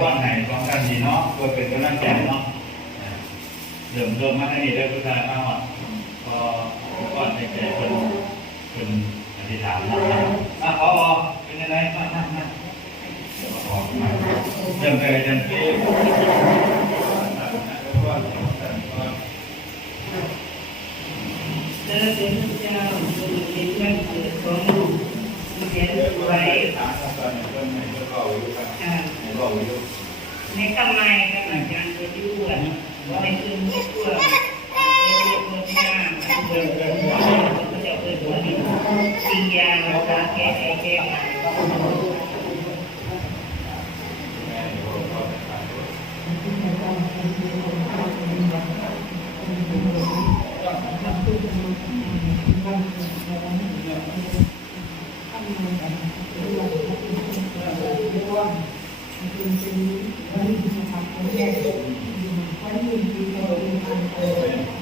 พ่อไหนของกันดีเนาะก็เป็นกำลังใจเนาะเริ่มเริ่มมาให้นี่ได้พุทธาข้าวพอก่อนในใจเป็นเป็นอธิษฐานนะอะพอเป็นยังไงมามามาเริ่มเลยจันทีเธอเป็นพระเจ้าทรงเป็นวันเกิดของลูกที่ แสนสวยค่ะในกำไมกำลังการจะยุ่งไว้คืนไม่กลัวเรียกว่าที่หน้าเปิดเปิดก็จะเปิดหัวดิกินยารักษาแก้ไอแก้ ไอ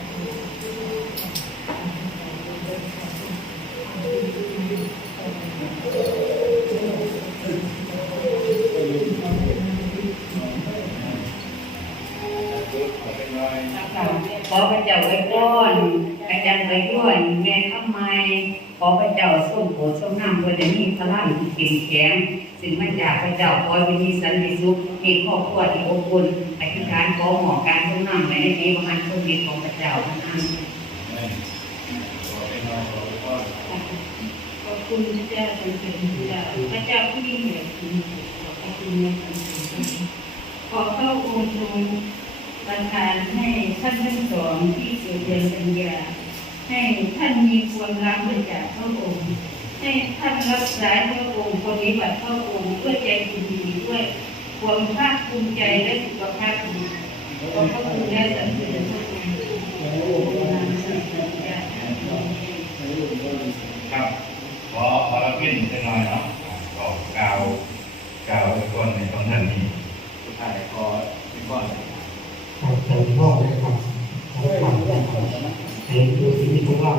ขอพระเจ้าไว้ก่อนอาจารย์ไว้ด้วยแม่ทำไมขอพระเจ้าทรงโปรดทรงนำเพื่อจะมีพลังที่เข้มแข็งซึ่งมาจากพระเจ้าขอให้มีสันติสุขมีครอบครัวที่อบอุ่นอธิษฐานขอหมอการทรงนำในนี้มหันต์ทรงฤทธิ์ของพระเจ้าทั้งนั้นขอบคุณพระเจ้าเป็นพระเจ้าพระเจ้าผู้ยิ่งใหญ่คุณขอบพระคุณนะขอเข้าองค์ทรง ประทานให้ท่านทั้งสองที่สุดเดือนสัญญา ให้ท่านมีความรักมาจากพระองค์ ให้ท่านรักษาพระองค์ปฏิบัติพระองค์ด้วยใจคุณดีด้วยความภาคภูมิใจและสุขภาพดีขอบพระคุณและสรรเสริญพระองค์ครับขอขอรับเพียนจะหน่อยเนาะขอกล่าวกล่าวทุกคนในตรงท่านนี้สุดท้ายขอเป็นก้อน ขอเชิญพ่อได้ครับขอความนะครับในดูที่มีทุกร่าง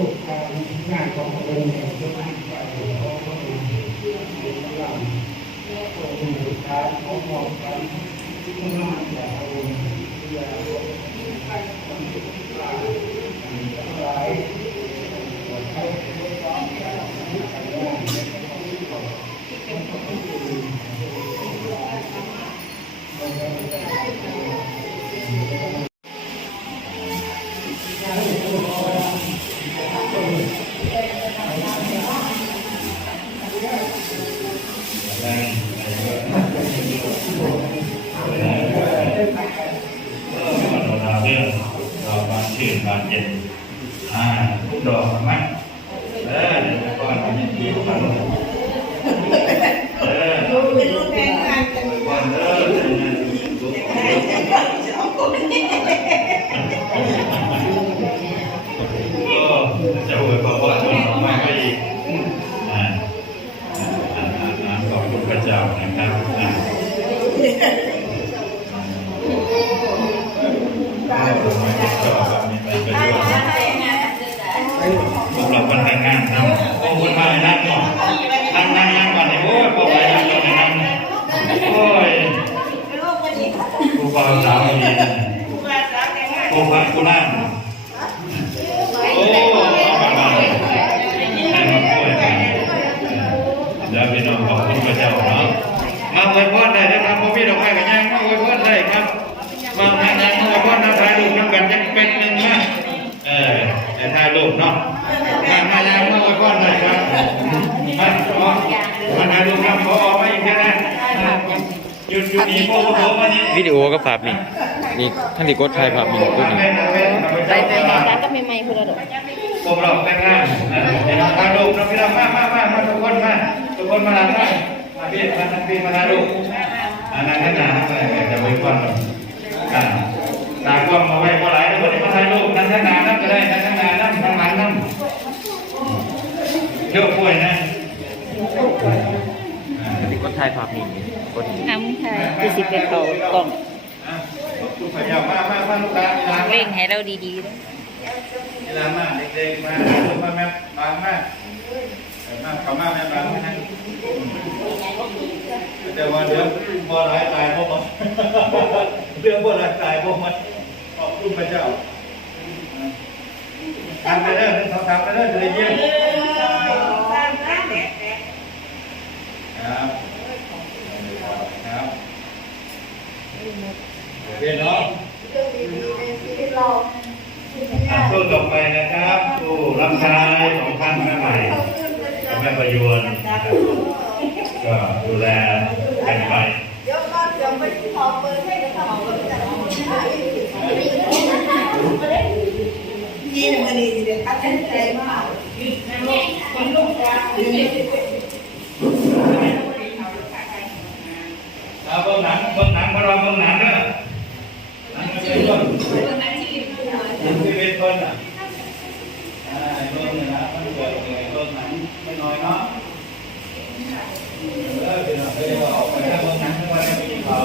ทุกการงานของคนเนี่ยจะไม่ไปเพราะว่าเป็นพลังตัวสุดท้ายของมองกันที่ต้องนำจากอารมณ์ที่ยาก เย็นอ่าทุกดอกมั้ยเออเดี๋ยวก่อนมันยังดีกว่าเออเป็นลูกแม่งานกันก่อนเออก็จะอวยพรว่าจะไม่ไปอีกอ่าขอบคุณพระเจ้านะครับอ่า สำหรับวันแต่งงานทำโอ้คุณมาเลยนั่งก่อนนั่งนั่งนั่งก่อนเลยโอ้ยพอไปนั่งก่อนเลยนั่งโอ้ย ครูบาสาวดีโอ้พระคุณนั่งโอ้มามาให้มาช่วยกันเดี๋ยวพี่น้องขอบคุณพระเจ้าเนาะมาอวยพรได้นะครับพ่อพี่ดอกไม้กันยังพรได้ครับ มาแม่นางอวยพรน้ำตาลูกน้ำกันจะเป็นหนึ่งนะเออแต่ถ่ายรูปเนาะ มามาแล้วมาอวยพรหน่อยครับมาขอมาถ่ายรูปครับข อออกมาอีกนะหยุดอยู่นี่โอ้โหมานี่วิดีโอก็ภาพนี่นี่ท่านที่กดถ่ายภาพนี่ตัวนี้ไปไปมาร้านก็ไม่ไม่คนละดอกพวกเราแต่งงานเดี๋ยวทางลูกเราพี่น้องมามามามาทุกคนมาทุกคนมาทางมามาพี่มาทางพี่มาทางลูกอ่านั่งกันหนาเลยจะไว้ก่อนอ่าตากล้องมาไว้พอไหลแล้วคนที่มาถ่ายรูปนั่งข้างหน้านั่งก็ได้นั่งข้างหน้านั่งข้างหลังนั่งเที่ยวป่วยนะท่านที่กด ถ่ายภาพนี่กดนี่น้ำค่ะคือสิเป็นเขากล่องอะขอบคุณพระเจ้ามามามาลูกหลานหลานเร่งให้เราดีๆนะหลานมาเด็กๆมามาแม่บางมามาเข้ามาแม่บางมาแต่ว่าเดี๋ยวบ่หลายตายพวกมันเรื่องบ่หลายตายพวกมันขอบคุณพระเจ้าทำไปเด้อหนึ่งสองสามไปเด้อจะได้เยี่ยมครับครับ เรียนเนาะอะตู้ต่อไปนะครับตู้รับใช้ของท่านแม่ใหม่กับแม่ประยวนนะครับก็ดูแลกันไปยี่หนึ่งวันนี้เด็กตัดสินใจมากเอาเบื้องหนังเบื้องหนังมาเราเบื้องหนังเนอะหนังมันเป็นต้นหนังที่เป็นต้นอะอ่าเบื้องเนี่ยนะมันเกิดเกิดต้นหนัง ไม่น้อยเนาะเออเป็นอะไรเรียกว่าออกไปถ้าเบื้องหนังทั้งวันไม่มีเขา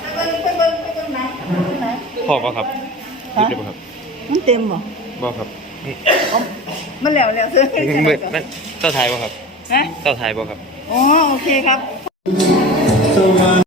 ไปเบิ้งไปเบิ้งไปเบิ้งไหนไหนพอป่ะครับยุดได้ป่ะครับมันเต็มบ่บ่ครับมันแล้วแล้วเสื้อเบิดนั่นเจ้าถ่ายป่ะครับฮะเจ้าถ่ายป่ะครับอ๋อโอเคครับ